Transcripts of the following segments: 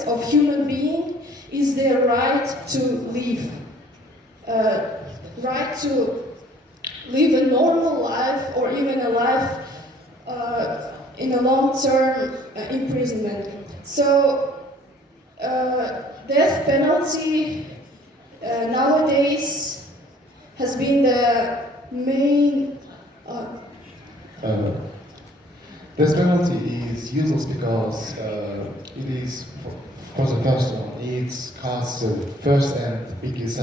rights of human being is their right to live. Right to live a normal life or even a life in a long-term imprisonment. So death penalty nowadays has been the main Death penalty is useless because it is, for the first one, it has the first and biggest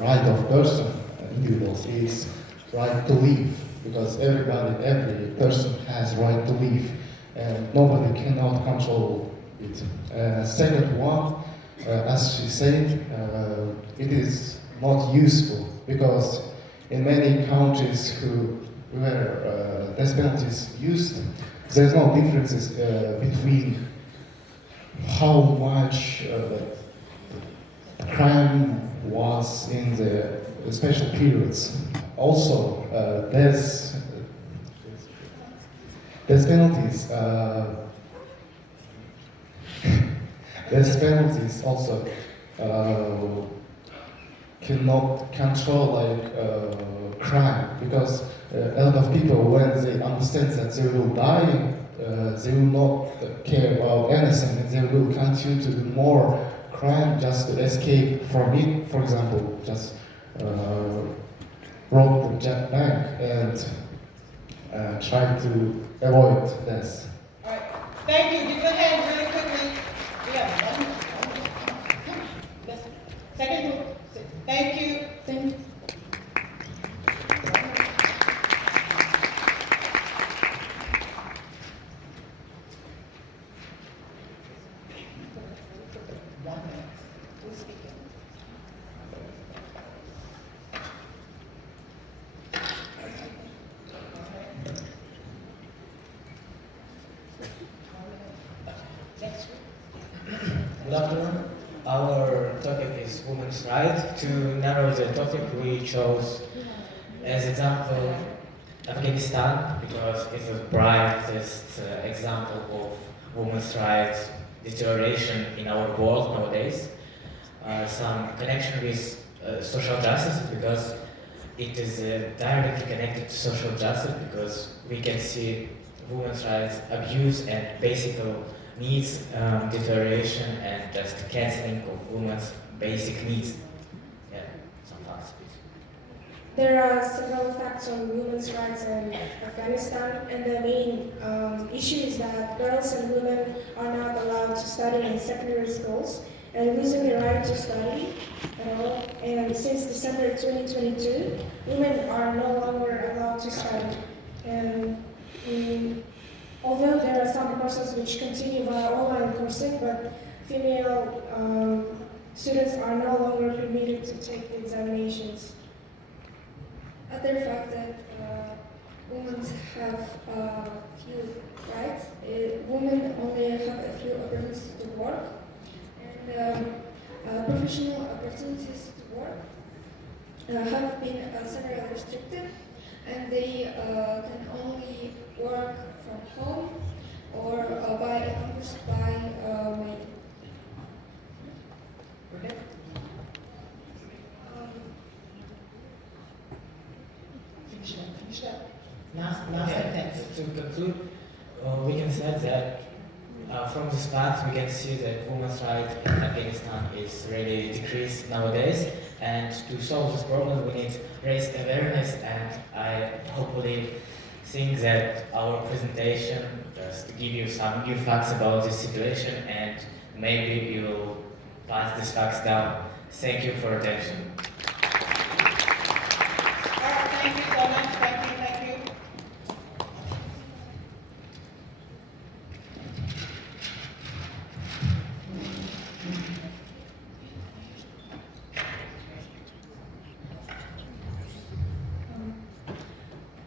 right of person, individuals, is right to live, because every person has right to live, and nobody cannot control it. Second one, as she said, it is not useful, because in many countries where death penalty is used, there's no differences between how much crime was in the special periods. Also, death penalties. Death penalties also cannot control crime, because a lot of people, when they understand that they will die, they will not care about anything, and they will continue to do more crime just to escape from it. For example, just rob the bank and try to avoid death. All right, thank you. Give a hand really quickly. Yeah, second group. Thank you. Thank you. Good afternoon. Our topic is women's right. To narrow the topic, we chose as example Afghanistan because it's the brightest example of women's rights deterioration in our world nowadays. Some connection with social justice because it is directly connected to social justice because we can see women's rights abuse and basic needs deterioration and just cancelling of women's basic needs. Yeah, some facts, please. There are several facts on women's rights in Afghanistan, and the main issue is that girls and women are not allowed to study in secondary schools and losing the right to study at all. And since December 2022, women are no longer allowed to study. And although there are some courses which continue via online coursing, but female students are no longer permitted to take the examinations. Other fact that women have few rights. Women only have a few opportunities to work, and professional opportunities to work have been severely restricted, and they can only work from home or by accomplished by maid. Finish that. Last sentence. To conclude, we can say that from this fact we can see that women's rights in Afghanistan is really decreased nowadays, and to solve this problem we need to raise awareness, and I hopefully think that our presentation just to give you some new facts about this situation, and maybe you will pass these facts down. Thank you for attention. Thank you so much. Thank you.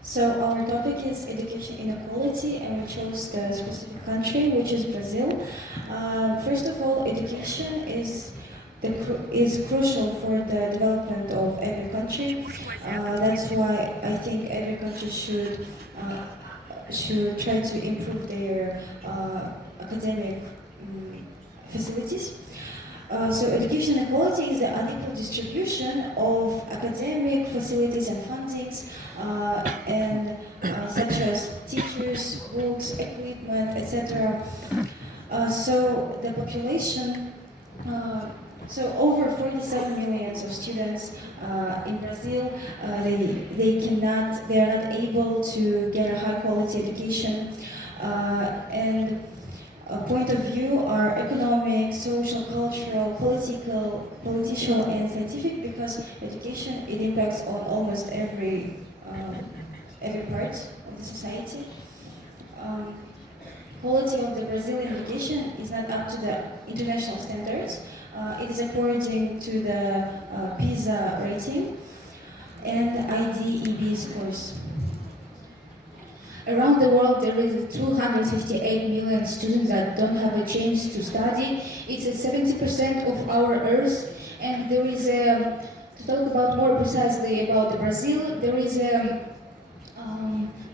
So our topic is education inequality, and we chose the specific country, which is Brazil. First of all, education is crucial for the development of every country. That's why I think every country should try to improve their academic facilities. So education equality is the unequal distribution of academic facilities and fundings, such as teachers, books, equipment, etc. So the population, so over 47 million of students in Brazil, they are not able to get a high quality education, and point of view are economic, social, cultural, political, and scientific, because education, it impacts on almost every part of the society. Quality of the Brazilian education is not up to the international standards. It is according to the PISA rating and IDEB scores. Around the world, there is 258 million students that don't have a chance to study. It's 70% of our Earth, and there is to talk about more precisely about Brazil. There is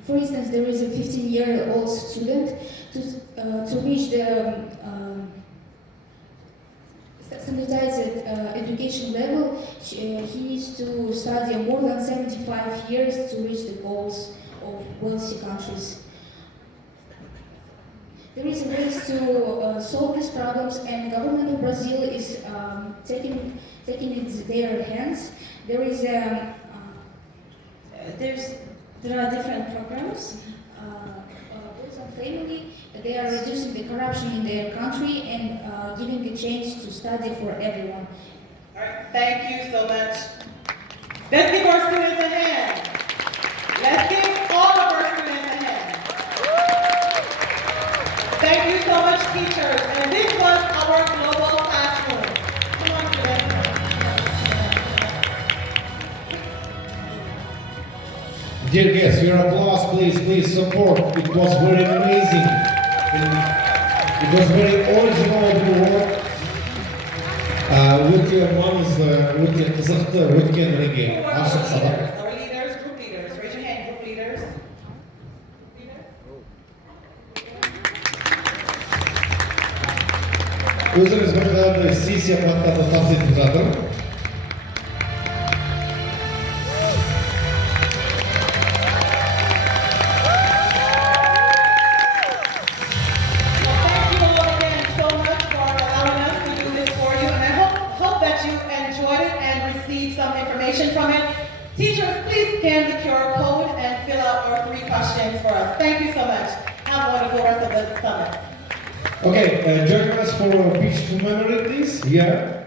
for instance, there is a 15-year-old student to reach the standardized education level. He needs to study more than 75 years to reach the goals of wealthy countries. There is a race to solve these problems, and the government of Brazil is taking it in their hands. There are different programs. Based on family, they are reducing the corruption in their country and giving the chance to study for everyone. All right, thank you so much. Let's give our students a hand. Let's give all of our students a hand. Thank you so much, teachers. And this was our global classroom. Come on, students. Dear guests, your applause, please support. It was very amazing. It was very original work. Өте маңызды, өте қызықты өткен мінекей ашық сабақ. Our leaders, group leaders. Raise your hand, group leaders. Өзіңіз бір жағында сессия хаттарды тапсырып етіп жатыр. From it. Teachers, please scan the QR code and fill out our 3 questions for us. Thank you so much. Have a wonderful rest of the summit. Okay, join us for a speech to memory, please. Here.